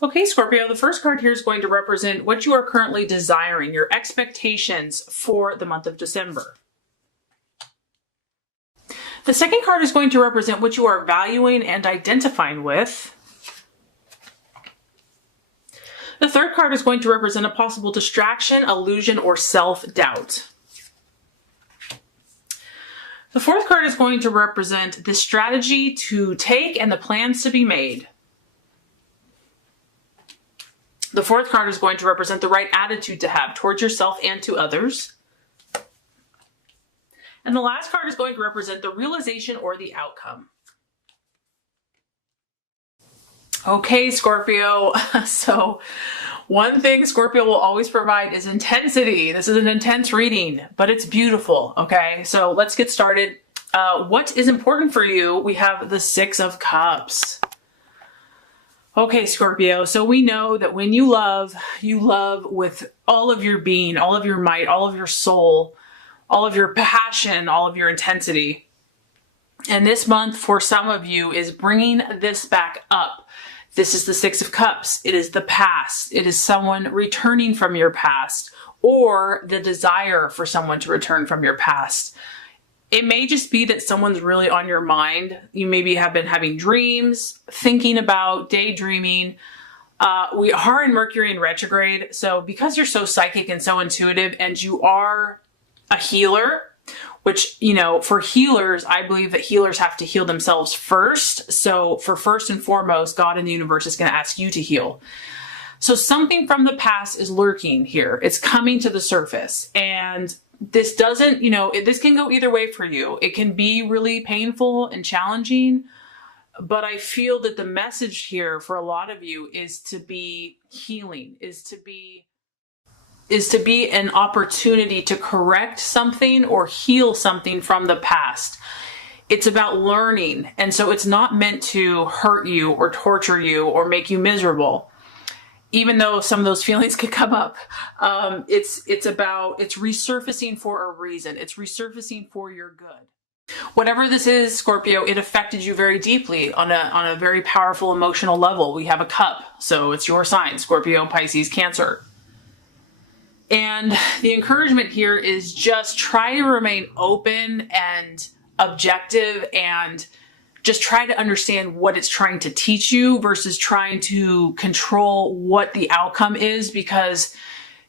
Okay, Scorpio, the first card here is going to represent what you are currently desiring, your expectations for the month of December. The second card is going to represent what you are valuing and identifying with. The third card is going to represent a possible distraction, illusion, or self-doubt. The fourth card is going to represent the strategy to take and the plans to be made. The fourth card is going to represent the right attitude to have towards yourself and to others. And the last card is going to represent the realization or the outcome. Okay, Scorpio. So one thing Scorpio will always provide is intensity. This is an intense reading, but it's beautiful. Okay, so let's get started. What is important for you? We have the Six of Cups. Okay, Scorpio. So we know that when you love with all of your being, all of your might, all of your soul, all of your passion, all of your intensity. And this month for some of you is bringing this back up. This is the Six of Cups. It is the past. It is someone returning from your past or the desire for someone to return from your past. It may just be that someone's really on your mind. You maybe have been having dreams, thinking about, daydreaming. We are in Mercury in retrograde. So because you're so psychic and so intuitive and you are a healer, which, you know, for healers, I believe that healers have to heal themselves first. So for first and foremost, God and the universe is going to ask you to heal. So something from the past is lurking here. It's coming to the surface. And this doesn't, you know, this can go either way for you. It can be really painful and challenging, but I feel that the message here for a lot of you is to be healing, is to be an opportunity to correct something or heal something from the past. It's about learning. And so it's not meant to hurt you or torture you or make you miserable. Even though some of those feelings could come up, it's resurfacing for a reason. It's resurfacing for your good. Whatever this is, Scorpio, it affected you very deeply on a very powerful emotional level. We have a cup, so it's your sign, Scorpio, Pisces, Cancer. And the encouragement here is just try to remain open and objective and just try to understand what it's trying to teach you versus trying to control what the outcome is, because,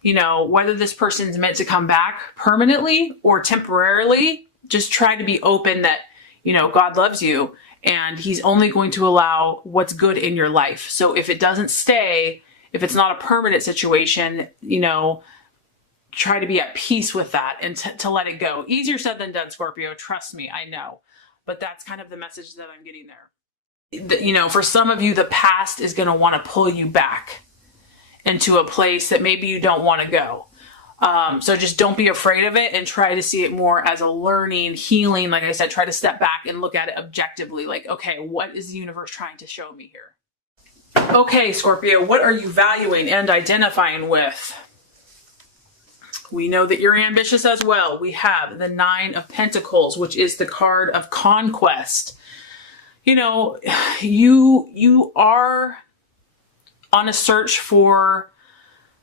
you know, whether this person's meant to come back permanently or temporarily, just try to be open that, you know, God loves you and he's only going to allow what's good in your life. So if it doesn't stay, if it's not a permanent situation, you know, try to be at peace with that and to let it go. Easier said than done, Scorpio. Trust me, I know. But that's kind of the message that I'm getting there. You know, for some of you, the past is going to want to pull you back into a place that maybe you don't want to go. So just don't be afraid of it and try to see it more as a learning, healing. Like I said, try to step back and look at it objectively. Like, okay, what is the universe trying to show me here? Okay, Scorpio, what are you valuing and identifying with? We know that you're ambitious as well. We have the Nine of Pentacles, which is the card of conquest. You know, you are on a search for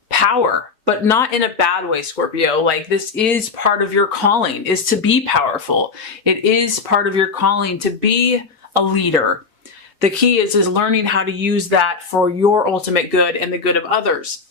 power, but not in a bad way, Scorpio. Like, this is part of your calling, is to be powerful. It is part of your calling to be a leader. The key is learning how to use that for your ultimate good and the good of others.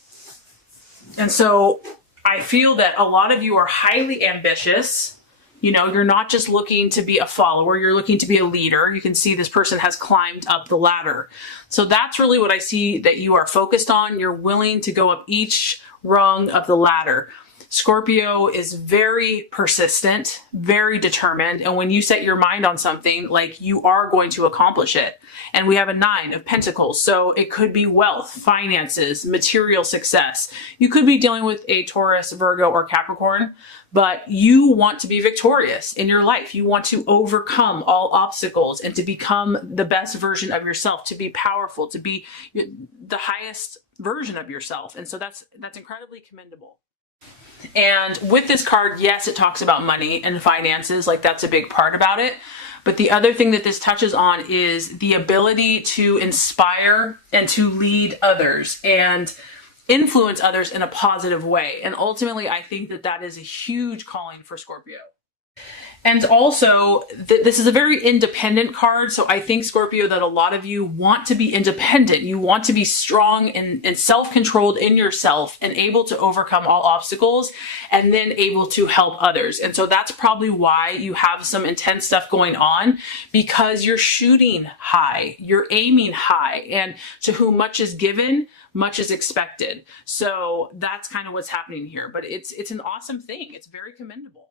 And so I feel that a lot of you are highly ambitious. You know, you're not just looking to be a follower, you're looking to be a leader. You can see this person has climbed up the ladder. So that's really what I see that you are focused on. You're willing to go up each rung of the ladder. Scorpio is very persistent, very determined. And when you set your mind on something, like, you are going to accomplish it. And we have a Nine of Pentacles. So it could be wealth, finances, material success. You could be dealing with a Taurus, Virgo, or Capricorn, but you want to be victorious in your life. You want to overcome all obstacles and to become the best version of yourself, to be powerful, to be the highest version of yourself. And so that's incredibly commendable. And with this card, yes, it talks about money and finances, like that's a big part about it. But the other thing that this touches on is the ability to inspire and to lead others and influence others in a positive way. And ultimately, I think that that is a huge calling for Scorpio. And also, this is a very independent card. So I think, Scorpio, that a lot of you want to be independent. You want to be strong and self-controlled in yourself and able to overcome all obstacles and then able to help others. And so that's probably why you have some intense stuff going on, because you're shooting high, you're aiming high, and to whom much is given, much is expected. So that's kind of what's happening here. But it's an awesome thing. It's very commendable.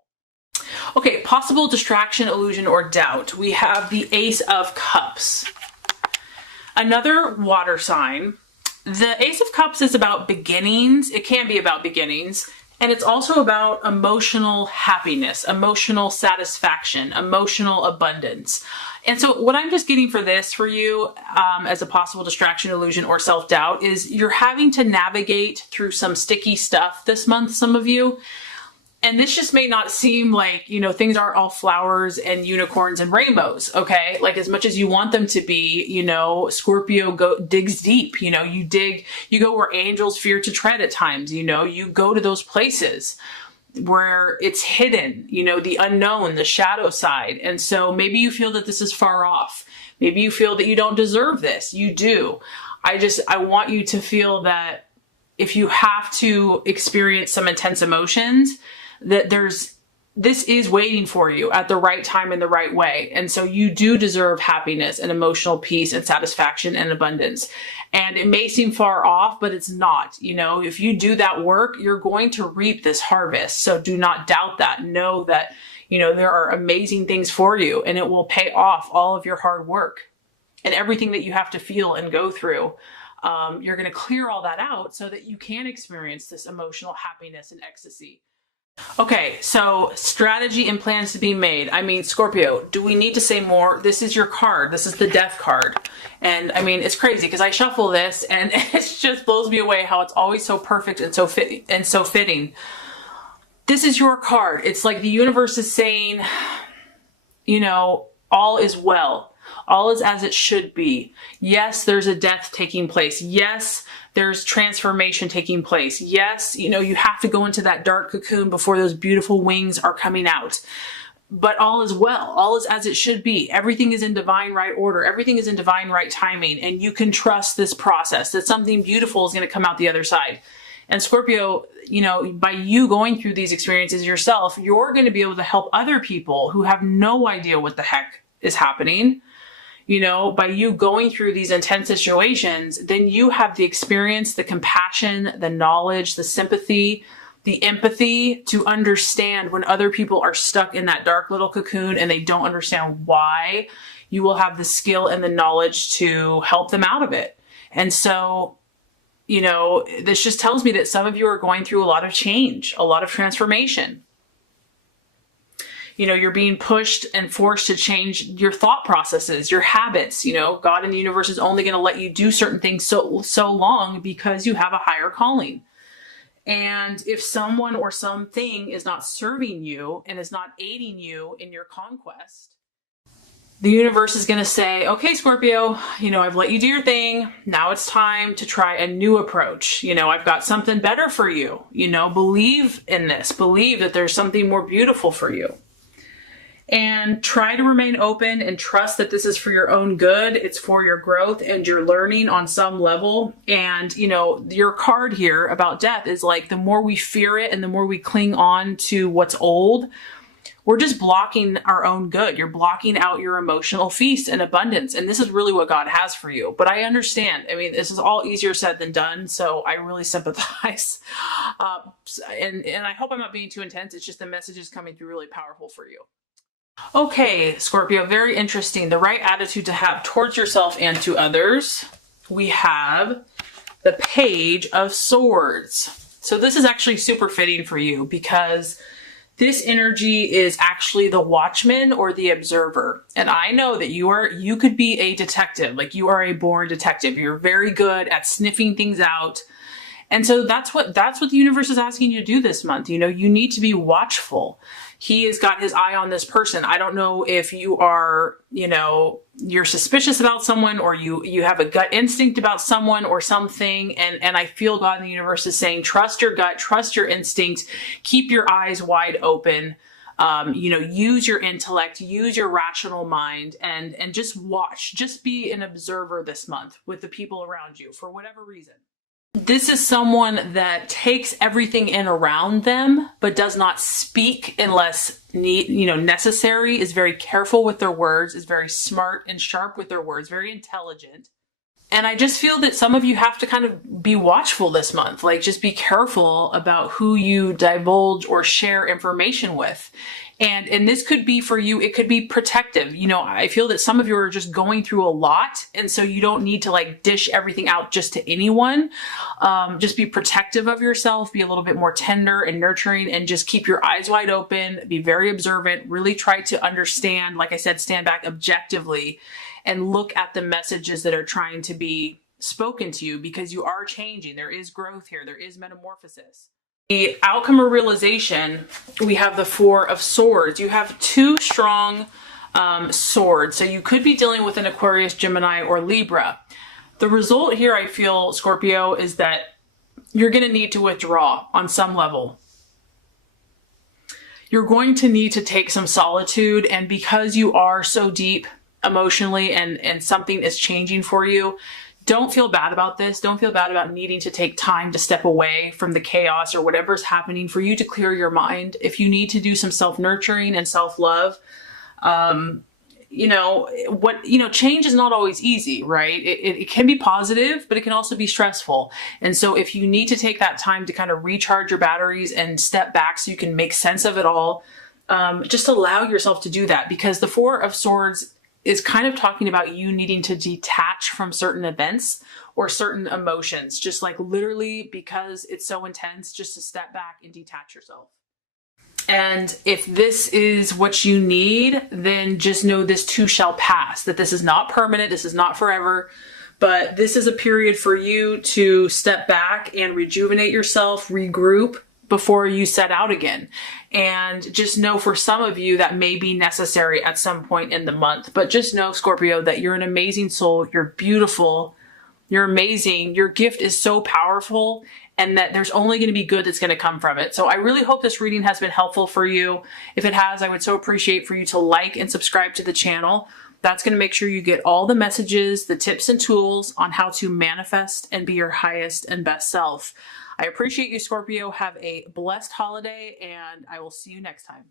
Okay, possible distraction, illusion, or doubt. We have the Ace of Cups. Another water sign. The Ace of Cups is about beginnings. It can be about beginnings. And it's also about emotional happiness, emotional satisfaction, emotional abundance. And so what I'm just getting for this for you as a possible distraction, illusion, or self-doubt is you're having to navigate through some sticky stuff this month, some of you. And this just may not seem like, you know, things aren't all flowers and unicorns and rainbows, okay? Like, as much as you want them to be, you know, Scorpio digs deep, you know, you go where angels fear to tread at times, you know, you go to those places where it's hidden, you know, the unknown, the shadow side. And so maybe you feel that this is far off. Maybe you feel that you don't deserve this. You do. I want you to feel that if you have to experience some intense emotions, that this is waiting for you at the right time in the right way. And so you do deserve happiness and emotional peace and satisfaction and abundance. And it may seem far off, but it's not. You know, if you do that work, you're going to reap this harvest. So do not doubt that. Know that, you know, there are amazing things for you, and it will pay off all of your hard work and everything that you have to feel and go through. You're going to clear all that out so that you can experience this emotional happiness and ecstasy. Okay, so strategy and plans to be made. I mean, Scorpio, do we need to say more? This is your card. This is the Death card. And I mean, it's crazy because I shuffle this and it just blows me away how it's always so perfect and so fitting. This is your card. It's like the universe is saying, you know, all is well. All is as it should be. Yes, there's a death taking place. Yes, there's transformation taking place. Yes, you know, you have to go into that dark cocoon before those beautiful wings are coming out. But all is well. All is as it should be. Everything is in divine right order. Everything is in divine right timing. And you can trust this process, that something beautiful is going to come out the other side. And Scorpio, you know, by you going through these experiences yourself, you're going to be able to help other people who have no idea what the heck is happening. You know, by you going through these intense situations, then you have the experience, the compassion, the knowledge, the sympathy, the empathy to understand when other people are stuck in that dark little cocoon and they don't understand why. You will have the skill and the knowledge to help them out of it. And so, you know, this just tells me that some of you are going through a lot of change, a lot of transformation. You know, you're being pushed and forced to change your thought processes, your habits. You know, God and the universe is only going to let you do certain things so long because you have a higher calling. And if someone or something is not serving you and is not aiding you in your conquest, the universe is going to say, okay, Scorpio, you know, I've let you do your thing. Now it's time to try a new approach. You know, I've got something better for you. You know, believe in this. Believe that there's something more beautiful for you. And try to remain open and trust that this is for your own good. It's for your growth and your learning on some level. And, you know, your card here about death is like, the more we fear it and the more we cling on to what's old, we're just blocking our own good. You're blocking out your emotional feast and abundance. And this is really what God has for you. But I understand. I mean, this is all easier said than done. So I really sympathize. And I hope I'm not being too intense. It's just the message is coming through really powerful for you. Okay, Scorpio, very interesting. The right attitude to have towards yourself and to others. We have the Page of Swords. So this is actually super fitting for you because this energy is actually the watchman or the observer. And I know that you could be a detective, like you are a born detective. You're very good at sniffing things out. And so that's what the universe is asking you to do this month. You know, you need to be watchful. he has got his eye on this person. I don't know if you are, you're suspicious about someone, or you have a gut instinct about someone or something. And I feel God in the universe is saying, trust your gut, trust your instincts, keep your eyes wide open. Use your intellect, use your rational mind, and just watch, just be an observer this month with the people around you for whatever reason. This is someone that takes everything in around them, but does not speak unless necessary, is very careful with their words, is very smart and sharp with their words, very intelligent. And I just feel that some of you have to kind of be watchful this month, like just be careful about who you divulge or share information with. And this could be for you, it could be protective. I feel that some of you are just going through a lot. And so you don't need to like dish everything out just to anyone. Just be protective of yourself, be a little bit more tender and nurturing, and just keep your eyes wide open, be very observant, really try to understand, like I said, stand back objectively and look at the messages that are trying to be spoken to you, because you are changing. There is growth here. There is metamorphosis. The outcome or realization, we have the Four of Swords. You have two strong swords. So you could be dealing with an Aquarius, Gemini, or Libra. The result here, I feel, Scorpio, is that you're going to need to withdraw on some level. You're going to need to take some solitude, and because you are so deep emotionally and something is changing for you, don't feel bad about this. Don't feel bad about needing to take time to step away from the chaos or whatever's happening for you to clear your mind. If you need to do some self-nurturing and self-love, change is not always easy, right? It can be positive, but it can also be stressful. And so if you need to take that time to kind of recharge your batteries and step back so you can make sense of it all, just allow yourself to do that, because the Four of Swords is kind of talking about you needing to detach from certain events or certain emotions, just like literally, because it's so intense, just to step back and detach yourself. And if this is what you need, then just know this too shall pass, that this is not permanent, this is not forever, but this is a period for you to step back and rejuvenate yourself, regroup before you set out again. And just know, for some of you, that may be necessary at some point in the month. But just know, Scorpio, that you're an amazing soul. You're beautiful. You're amazing. Your gift is so powerful, and that there's only going to be good that's going to come from it. So I really hope this reading has been helpful for you. If it has, I would so appreciate for you to like and subscribe to the channel. That's going to make sure you get all the messages, the tips and tools on how to manifest and be your highest and best self. I appreciate you, Scorpio. Have a blessed holiday, and I will see you next time.